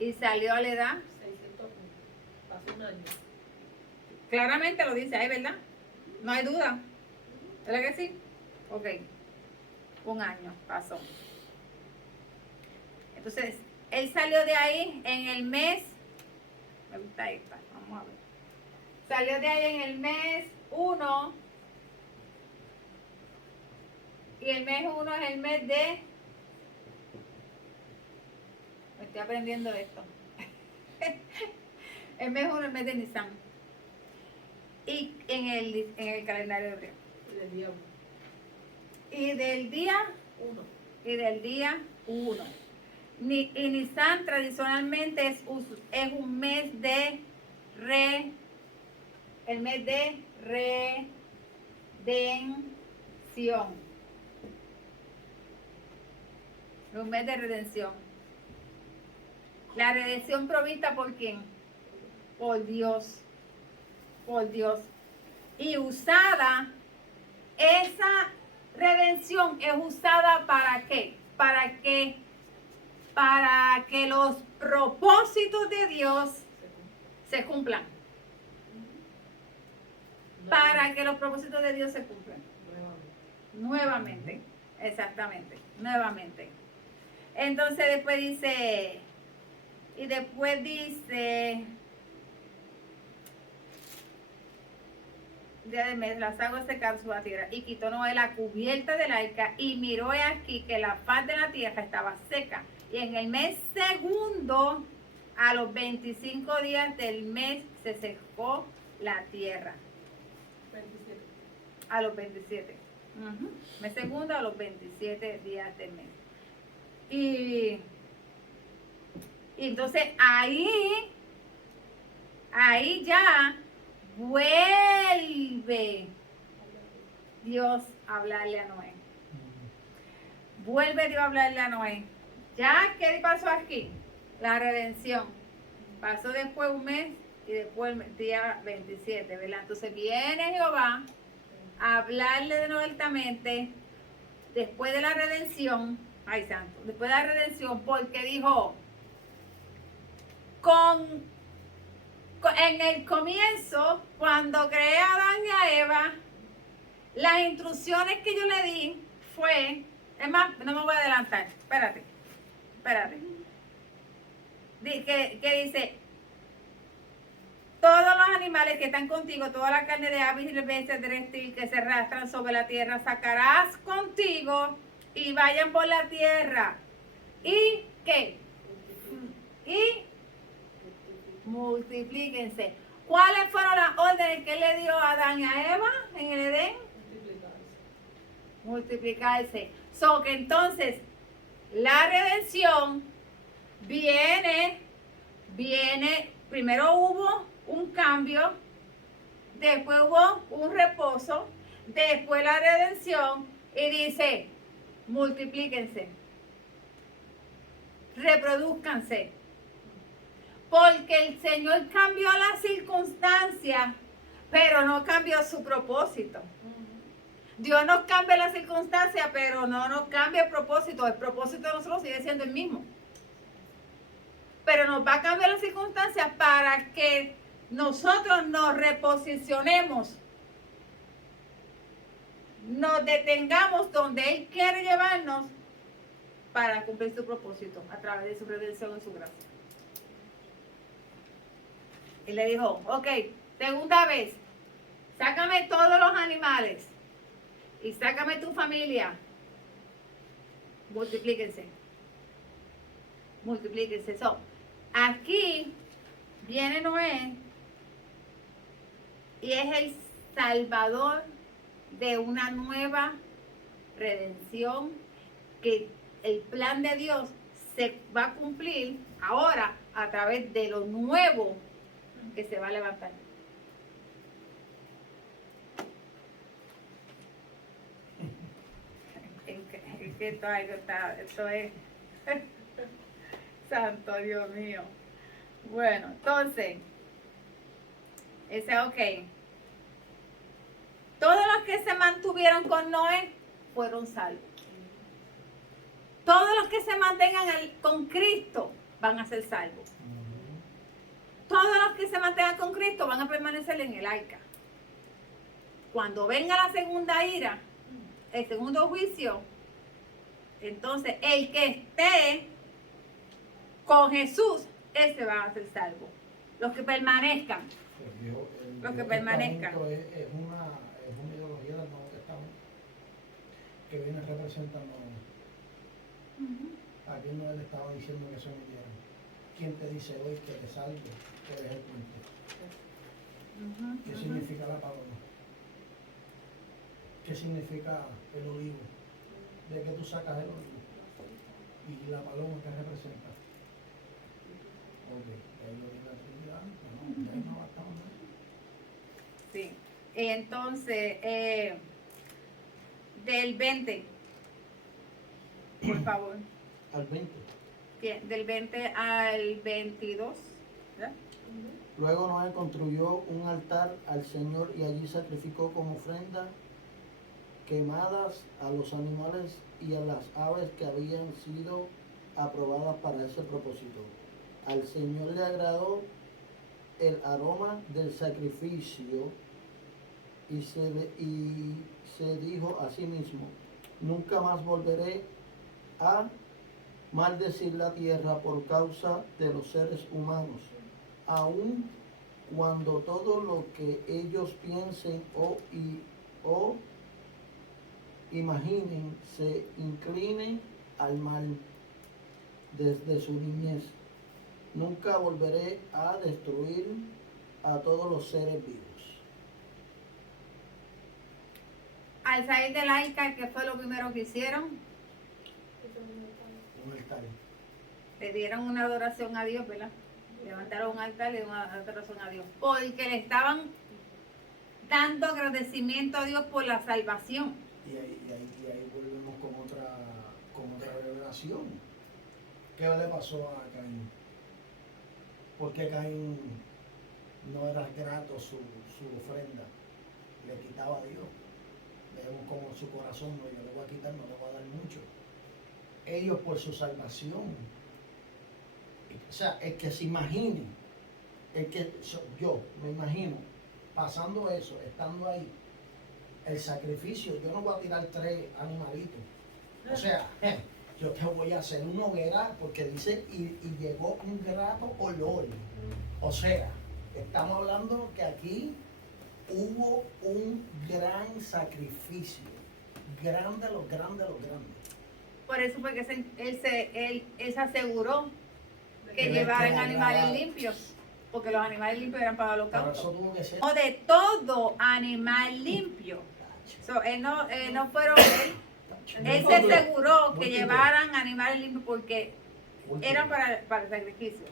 Y salió a la edad. 601, pasó un año. Claramente lo dice ahí, ¿verdad? No hay duda. ¿Verdad que sí? Ok. Un año pasó. Entonces, él salió de ahí en el mes. Me gusta esta. Vamos a ver. Salió de ahí en el mes 1. Y el mes 1 es el mes de. Me estoy aprendiendo esto. El mes 1 es el mes de Nisan. Y en el calendario hebreo. Y del día 1. Y del día 1. Y Nisan tradicionalmente es un mes de el mes de redención. Un mes de redención. La redención provista por quién? Por Dios. Por Dios. Y usada, esa redención es usada ¿para qué? Para que los propósitos de Dios se cumplan. Para que los propósitos de Dios se cumplan. Nuevamente. Exactamente, nuevamente. Entonces después dice, día del mes, las aguas secaron sobre la tierra, y quitó Noé la cubierta del arca, y miró he aquí que la faz de la tierra estaba seca. Y en el mes segundo, a los 25 días del mes, se secó la tierra. 27. A los 27. Mes segundo, a los 27 días del mes. Y entonces ahí ya vuelve Dios a hablarle a Noé. Vuelve Dios a hablarle a Noé. ¿Ya qué pasó aquí? La redención. Pasó después un mes y después el día 27, ¿verdad? Entonces viene Jehová a hablarle de nuevamente después de la redención. Ay, santo. Después de la redención, porque dijo, en el comienzo, cuando creé a Adán y a Eva, las instrucciones que yo le di fue, es más, no me voy a adelantar, espérate. Que dice, todos los animales que están contigo, toda la carne de aves y de bestias terrestres que se arrastran sobre la tierra, sacarás contigo y vayan por la tierra. ¿Y qué? Y multiplíquense. ¿Cuáles fueron las órdenes que él le dio a Adán y a Eva en el Edén? Multiplicarse. So que entonces la redención viene, primero hubo un cambio, después hubo un reposo, después la redención y dice, multiplíquense, reproduzcanse. Porque el Señor cambió las circunstancias, pero no cambió su propósito. Dios nos cambia las circunstancias, pero no nos cambia el propósito. El propósito de nosotros sigue siendo el mismo. Pero nos va a cambiar las circunstancias para que nosotros nos reposicionemos, nos detengamos donde Él quiere llevarnos para cumplir su propósito a través de su redención y su gracia. Y le dijo, ok, segunda vez, sácame todos los animales y sácame tu familia. Multiplíquense. So, aquí viene Noé y es el salvador de una nueva redención, que el plan de Dios se va a cumplir ahora a través de lo nuevo que se va a levantar. Es que esto es santo Dios mío. Bueno, entonces, ese ok. Todos los que se mantuvieron con Noé fueron salvos. Todos los que se mantengan con Cristo van a ser salvos. Todos los que se mantengan con Cristo van a permanecer en el arca. Cuando venga la segunda ira, el segundo juicio, entonces el que esté con Jesús, ese va a ser salvo. Los que permanezcan. Los que permanezcan. Es una ideología del Nuevo Testamento que viene representando. Aquí no le estaba diciendo que se murieran. ¿Quién te dice hoy que te salve? Que deje el puente. ¿Qué significa la paloma? ¿Qué significa el olivo? ¿De qué tú sacas el olivo? ¿Y la paloma qué representa? Ok, ahí lo dice la Trinidad. No, ahí no bastamos nada. Sí. Entonces, del 20, por favor. Al 20. Del 20 al 22. ¿verdad? Luego Noé construyó un altar al Señor y allí sacrificó como ofrenda quemadas a los animales y a las aves que habían sido aprobadas para ese propósito. Al Señor le agradó el aroma del sacrificio y se dijo a sí mismo, Nunca más volveré a maldecir la tierra por causa de los seres humanos, aun cuando todo lo que ellos piensen o imaginen se incline al mal desde su niñez. Nunca volveré a destruir a todos los seres vivos. Al salir del arca, ¿qué fue lo primero que hicieron? Un altar. Le dieron una adoración a Dios, ¿verdad? Levantaron un altar y le dieron una adoración a Dios. Porque le estaban dando agradecimiento a Dios por la salvación. Y ahí volvemos con otra revelación. ¿Qué le pasó a Caín? ¿Por qué Caín no era grato su ofrenda? Le quitaba a Dios. Vemos como su corazón, no, yo le voy a quitar, no le voy a dar mucho. Ellos por su salvación. O sea, el que se imagine, yo me imagino pasando eso, estando ahí, el sacrificio, yo no voy a tirar 3 animalitos. O sea, yo te voy a hacer una hoguera porque dice, y llegó un grato olor. O sea, estamos hablando que aquí hubo un gran sacrificio. Grande, lo grande. Por eso fue que él se aseguró que Que llevaran le animales agradara. limpios. Porque los animales limpios eran para Pero holocausto. eso tuvo que ser. O de todo animal limpio. So, él no fueron él se aseguró que llevaran animales limpios porque eran para el sacrificio.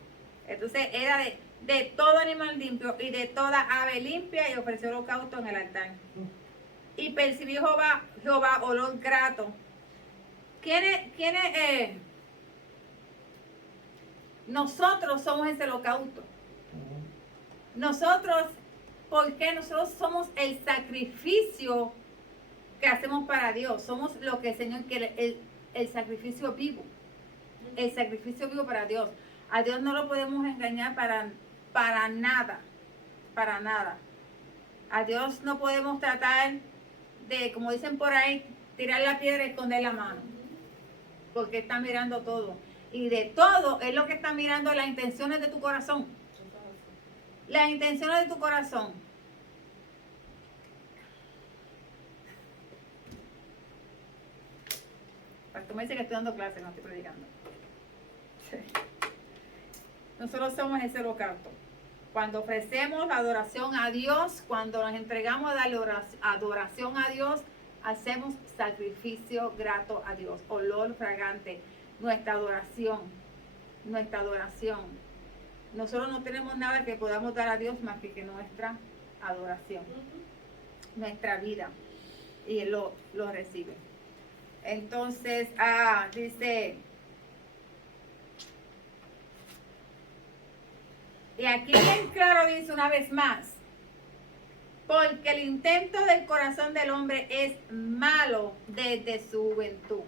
Entonces era de todo animal limpio y de toda ave limpia y ofreció holocausto en el altar. Y percibió Jehová olor grato. ¿Quiénes? Nosotros somos ese holocausto. Nosotros, porque nosotros somos el sacrificio que hacemos para Dios. Somos lo que el Señor quiere, el sacrificio vivo. El sacrificio vivo para Dios. A Dios no lo podemos engañar para nada. Para nada. A Dios no podemos tratar de, como dicen por ahí, tirar la piedra y esconder la mano. Porque está mirando todo. Y de todo es lo que está mirando las intenciones de tu corazón. Las intenciones de tu corazón. Tú me dice que estoy dando clase, no estoy predicando. Sí. Nosotros somos ese holocausto. Cuando ofrecemos la adoración a Dios, cuando nos entregamos a darle adoración a Dios, hacemos sacrificio grato a Dios, olor fragante, nuestra adoración. Nosotros no tenemos nada que podamos dar a Dios más que nuestra adoración, nuestra vida, y Él lo recibe. Entonces, dice, y aquí bien claro dice una vez más, porque el intento del corazón del hombre es malo desde su juventud.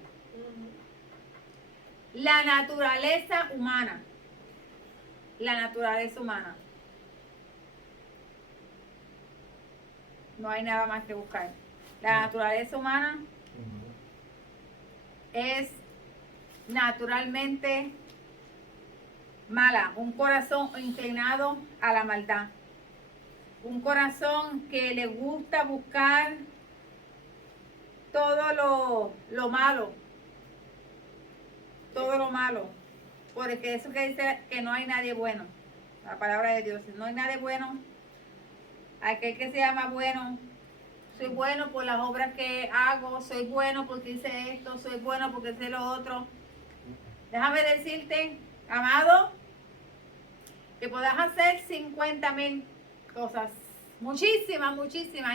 La naturaleza humana. No hay nada más que buscar. La naturaleza humana es naturalmente mala, un corazón inclinado a la maldad, un corazón que le gusta buscar todo lo malo, porque eso que dice que no hay nadie bueno, la palabra de Dios, no hay nadie bueno, aquel que se llama bueno. Soy bueno por las obras que hago, soy bueno porque hice esto, soy bueno porque hice lo otro. Déjame decirte, amado, que podás hacer 50,000 cosas, muchísimas,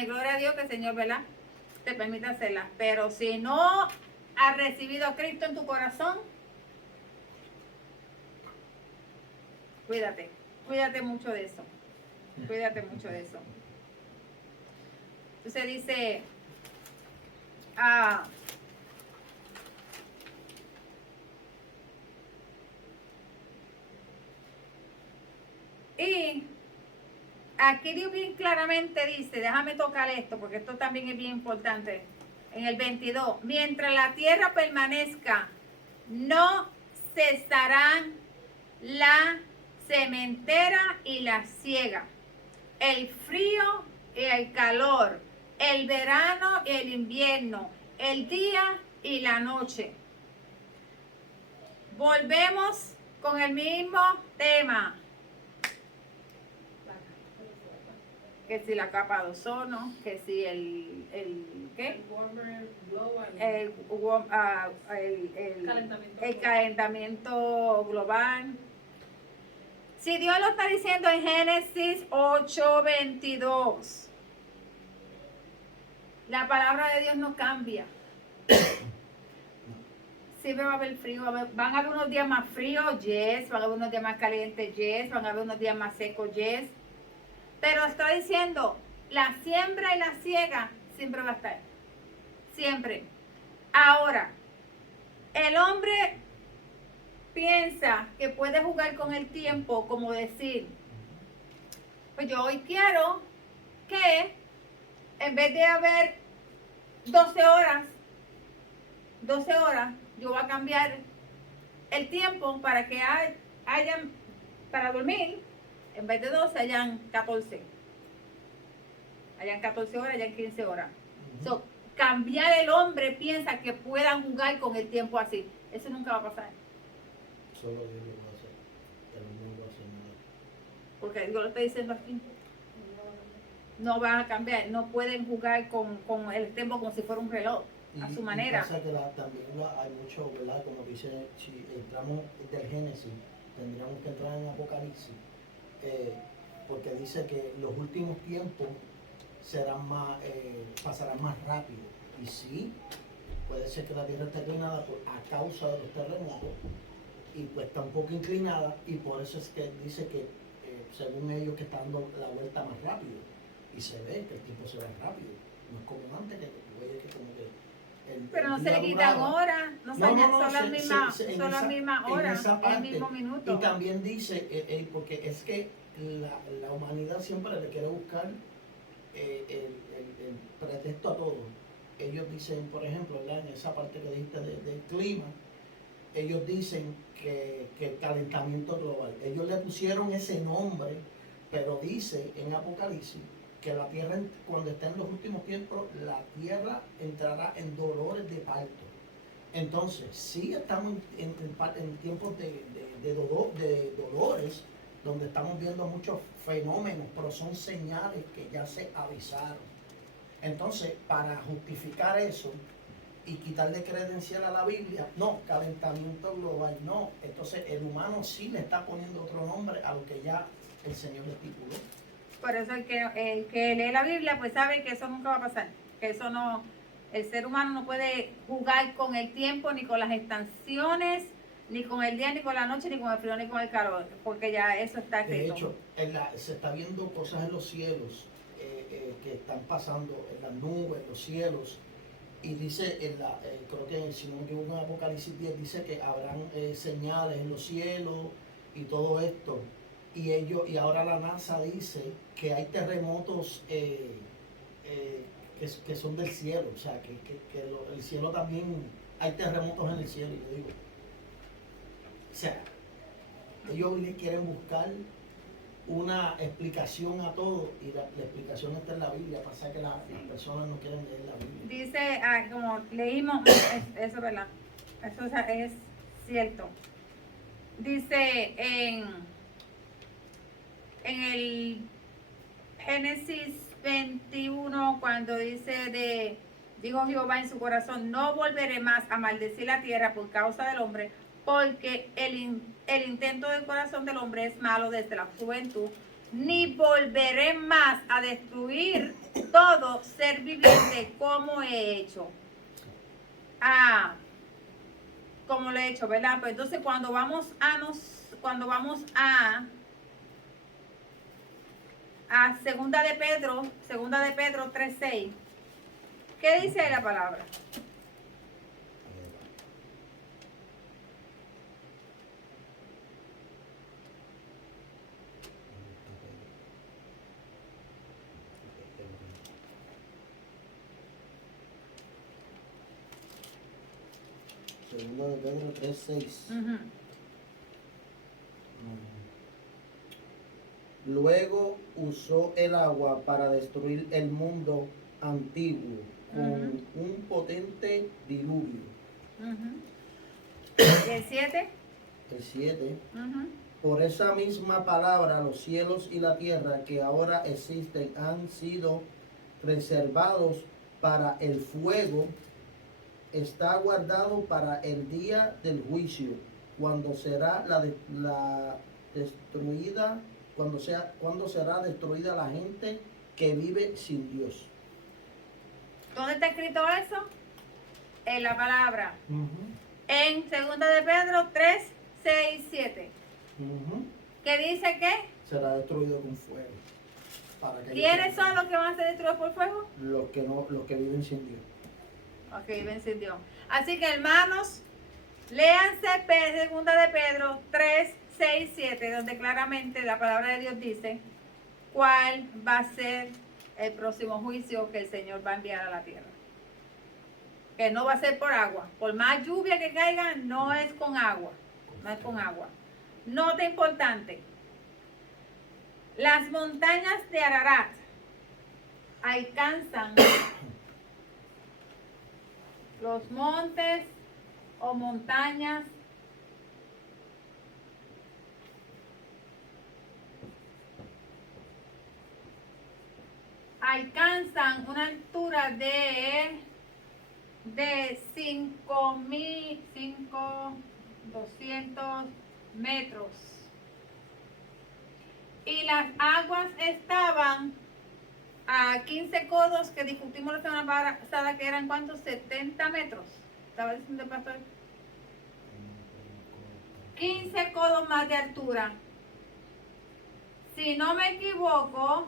y gloria a Dios que el Señor, ¿verdad?, te permite hacerlas. Pero si no has recibido a Cristo en tu corazón, cuídate mucho de eso. Entonces dice, y aquí Dios bien claramente dice, déjame tocar esto, porque esto también es bien importante. en el 22, mientras la tierra permanezca, no cesarán la sementera y la siega, el frío y el calor, el verano y el invierno, el día y la noche. Volvemos con el mismo tema. Que si la capa de ozono, que si ¿qué? El warmer global. El calentamiento global. Si Dios lo está diciendo en Génesis 8:22, la palabra de Dios no cambia. Siempre va a haber frío, van a haber unos días más fríos, yes, van a haber unos días más calientes, yes, van a haber unos días más secos, yes. Pero está diciendo, la siembra y la siega siempre va a estar. Siempre. Ahora, el hombre piensa que puede jugar con el tiempo, como decir, pues yo hoy quiero que en vez de haber 12 horas, yo voy a cambiar el tiempo para que hayan, para dormir, en vez de 12, hayan 14. Hayan 14 horas, hayan 15 horas. So, cambiar el hombre piensa que puedan jugar con el tiempo así. Eso nunca va a pasar. Solo Dios lo va a hacer. El hombre no va a hacer nada. Porque Dios lo está diciendo aquí. No van a cambiar. No pueden jugar con el tiempo como si fuera un reloj. A su manera. Y pasa que también hay mucho, ¿verdad? Como dice, si entramos del Génesis, tendríamos que entrar en Apocalipsis. Porque dice que los últimos tiempos serán más, pasarán más rápido. Y sí, puede ser que la tierra esté inclinada a causa de los terremotos y pues está un poco inclinada y por eso es que dice que según ellos que está dando la vuelta más rápido y se ve que el tiempo se va rápido. No es como antes que tú veías que como que pero no el se día le quitan duraba. horas, no, son las mismas horas, el mismo minuto. Y también dice, porque es que la humanidad siempre le quiere buscar el pretexto a todo. Ellos dicen, por ejemplo, ¿verdad? En esa parte que dijiste del clima, ellos dicen que el calentamiento global. Ellos le pusieron ese nombre, pero dice en Apocalipsis que la tierra, cuando esté en los últimos tiempos, la tierra entrará en dolores de parto. Entonces, sí estamos en tiempos de dolores, donde estamos viendo muchos fenómenos, pero son señales que ya se avisaron. Entonces, para justificar eso y quitarle credencial a la Biblia, no, calentamiento global, no. Entonces, el humano sí le está poniendo otro nombre a lo que ya el Señor le estipuló. Por eso el que lee la Biblia, pues sabe que eso nunca va a pasar. Que eso no, el ser humano no puede jugar con el tiempo, ni con las estaciones, ni con el día, ni con la noche, ni con el frío, ni con el calor, porque ya eso está escrito. De hecho, se está viendo cosas en los cielos que están pasando en las nubes, en los cielos, y dice, creo que si no me equivoco en Apocalipsis 10, dice que habrán señales en los cielos y todo esto. Y ahora la NASA dice que hay terremotos que son del cielo, o sea, que el cielo también, hay terremotos en el cielo, yo digo. O sea, ellos le quieren buscar una explicación a todo y la explicación está en la Biblia. Pasa que las personas no quieren leer la Biblia. Dice, como leímos, eso es verdad, eso es cierto. Dice en el Génesis 21, cuando dice dijo Jehová en su corazón, no volveré más a maldecir la tierra por causa del hombre, porque el intento del corazón del hombre es malo desde la juventud, ni volveré más a destruir todo ser viviente como he hecho. Como lo he hecho, ¿verdad? Pues entonces cuando vamos a segunda de Pedro 3:6, ¿qué dice la palabra? Segunda de Pedro 3:6. Ujú. Luego usó el agua para destruir el mundo antiguo con un potente diluvio. Ujú. ¿Y el 7? El 7. Ujú. Por esa misma palabra, los cielos y la tierra que ahora existen han sido reservados para el fuego, está guardado para el día del juicio, cuando será la destruida, cuando será destruida la gente que vive sin Dios. ¿Dónde está escrito eso? En la palabra. Ujú, En 2 de Pedro 3, 6, 7. ujú. ¿Qué dice que? Será destruido con fuego. Para que ¿Quiénes son los que van a ser destruidos por fuego? los que viven sin Dios. Ok, venció. Así que hermanos, léanse 2 de Pedro 3, 6, 7, donde claramente la palabra de Dios dice cuál va a ser el próximo juicio que el Señor va a enviar a la tierra. Que no va a ser por agua. Por más lluvia que caiga, no es con agua. No es con agua. Nota importante. Las montañas de Ararat alcanzan los montes o montañas alcanzan una altura de 5.200 metros. Y las aguas estaban a 15 codos, que discutimos la semana pasada, que eran ¿cuántos? 70 metros. Estaba diciendo el pastor. 15 codos más de altura. Si no me equivoco,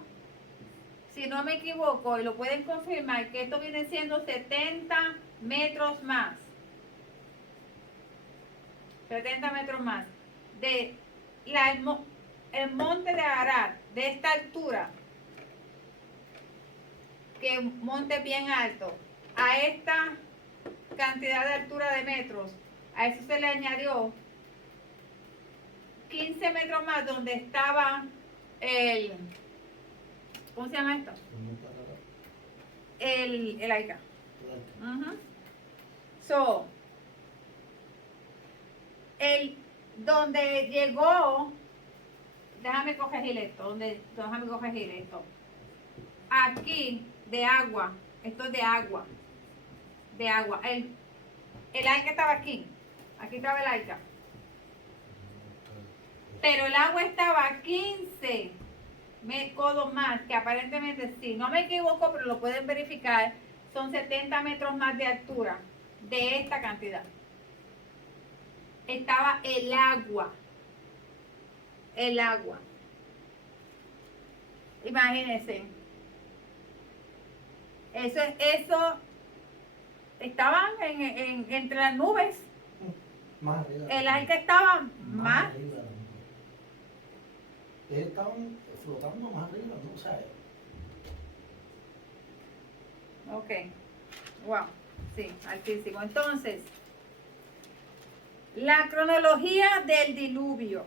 y lo pueden confirmar, que esto viene siendo 70 metros más. 70 metros más. De el monte de Ararat, de esta altura, que un monte bien alto, a esta cantidad de altura de metros, a eso se le añadió 15 metros más donde estaba el, ¿cómo se llama esto? El Aica. Ujú. So, donde llegó, déjame corregir esto, aquí, de agua, esto es de agua, el Aica estaba aquí estaba el Aica. Pero el agua estaba a 15 codos más, que aparentemente, si no me equivoco, pero lo pueden verificar, son 70 metros más de altura de esta cantidad. Estaba el agua. Imagínense. Eso estaban entre las nubes. Más arriba. El Aica estaba más. arriba. Ellos estaban flotando más arriba, ¿no sabes? Ok. Wow. Sí, altísimo. Entonces, la cronología del diluvio.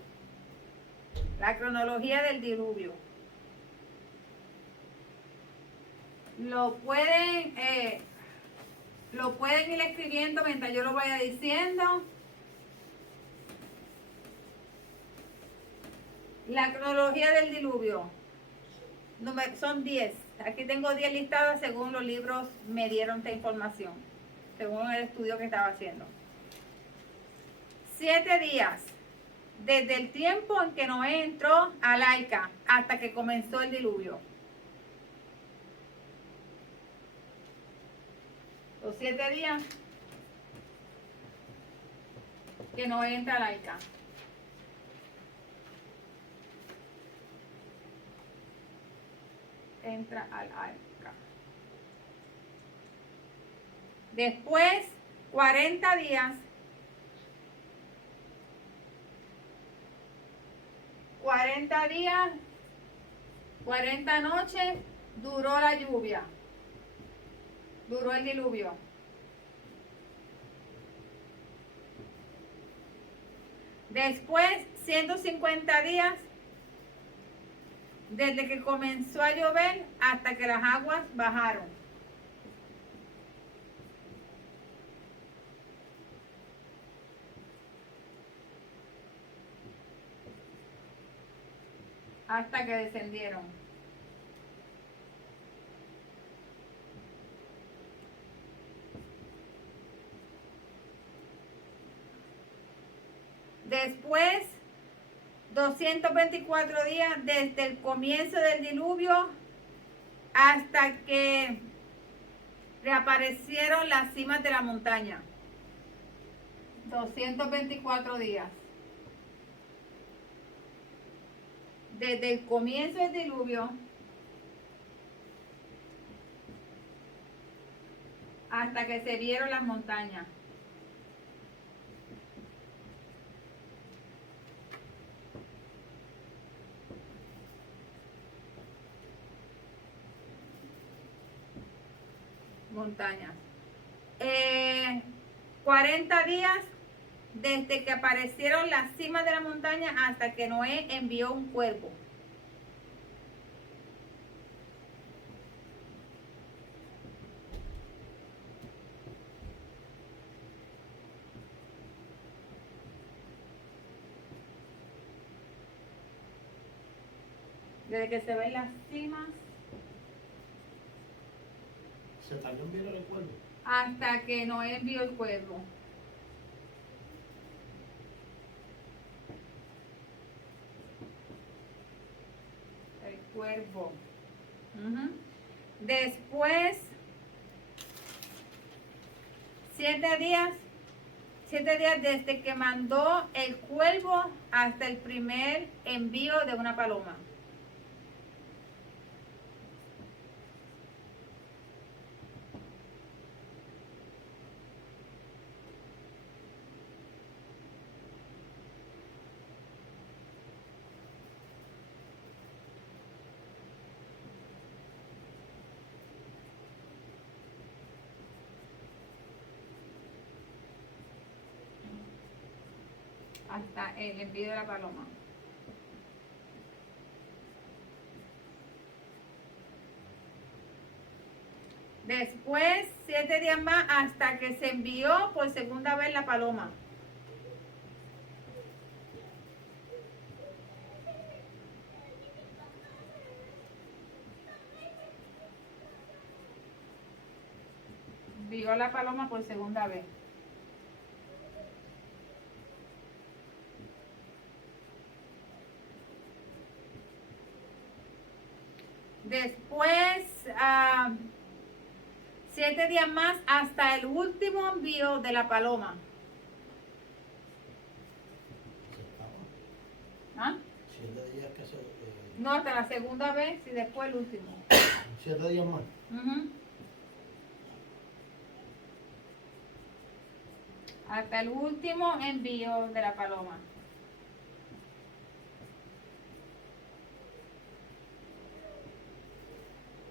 Lo pueden ir escribiendo mientras yo lo vaya diciendo. La cronología del diluvio. Son 10. Aquí tengo 10 listadas según los libros me dieron esta información. Según el estudio que estaba haciendo. 7 días. Desde el tiempo en que Noé entró al Aica hasta que comenzó el diluvio. Los 7 días que Noé entra al Aica. Entra al Arca. Después, 40 días. 40 días, 40 noches, duró la lluvia. Duró el diluvio. Después, 150 días desde que comenzó a llover hasta que las aguas bajaron. Hasta que descendieron. Después, 224 días desde el comienzo del diluvio hasta que reaparecieron las cimas de la montaña. 224 días. Desde el comienzo del diluvio hasta que se vieron las montañas. Montañas. 40 días desde que aparecieron las cimas de la montaña hasta que Noé envió un cuervo. Desde que se ven las cimas Se tardó en ver el cuervo. hasta que Noé envió el cuervo. El cuervo. Ujú. Después, 7 días. 7 días desde que mandó el cuervo hasta el primer envío de una paloma. Hasta el envío de la paloma. Después, 7 días más hasta que se envió por segunda vez la paloma. Envió la paloma por segunda vez. Después, 7 días más hasta el último envío de la paloma. ¿Ah? 7 días que se. No, hasta la segunda vez y después el último. 7 días más. Ujú. Hasta el último envío de la paloma.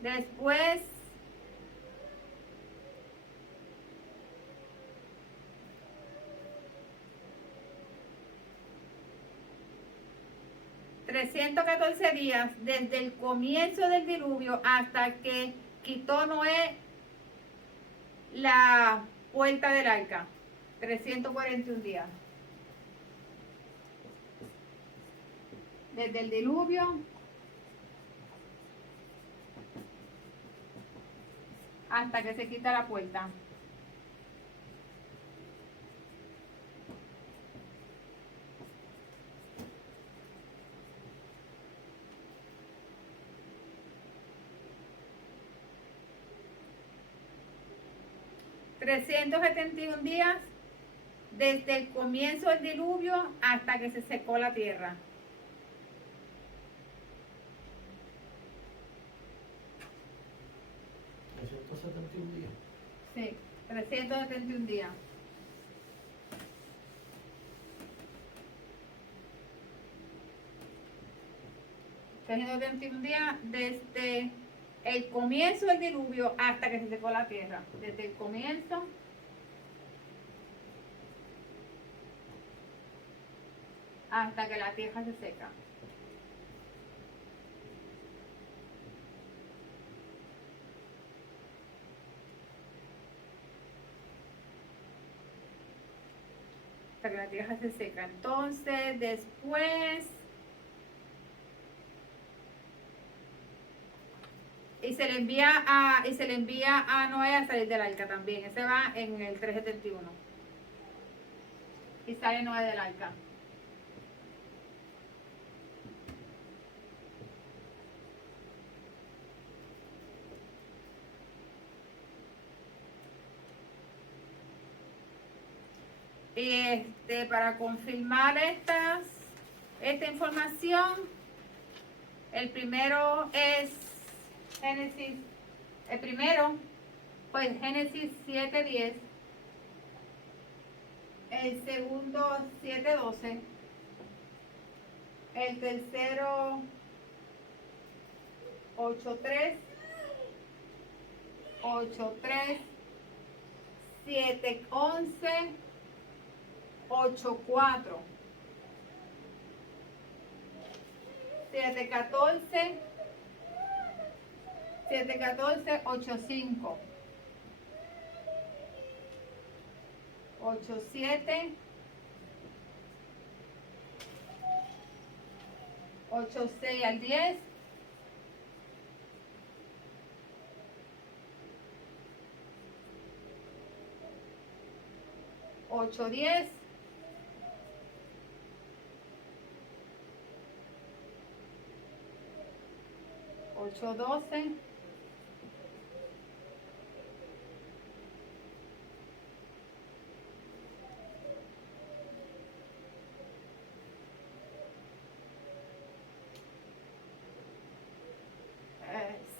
Después, $314 días desde el comienzo del diluvio hasta que quitó Noé la puerta del arca. 341 días. Desde el diluvio hasta que se quita la puerta. $371 días desde el comienzo del diluvio hasta que se secó la tierra. $371 días. Sí, 371 días. $371 días desde el comienzo del diluvio hasta que se secó la tierra. Desde el comienzo hasta que la tierra se seca. Hasta que la tierra se seca. Entonces, después, y se le envía a Noé a salir del arca también. Ese va en el 371. Y sale Noé del arca. Y para confirmar esta información, el primero es Génesis, el primero, pues Génesis 7:10, el segundo 7:12, el tercero 8:3, 8:3, 7:11, 8:4, 7:14, 7:14, 8:5, 8:7, 8:6 al 10, 8:10, 8:12,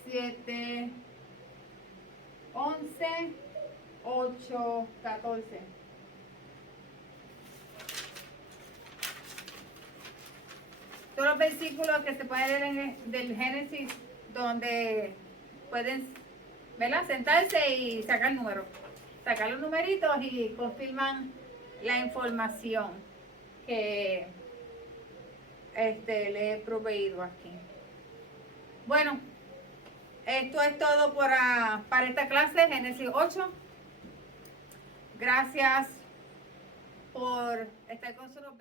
7:11, 8:14. Todos los versículos que se pueden leer del Génesis, donde pueden, ¿verdad?, sentarse y sacar números, sacar los numeritos y confirman la información que le he proveído aquí. Bueno, esto es todo para esta clase, Génesis 8. Gracias por estar con nosotros.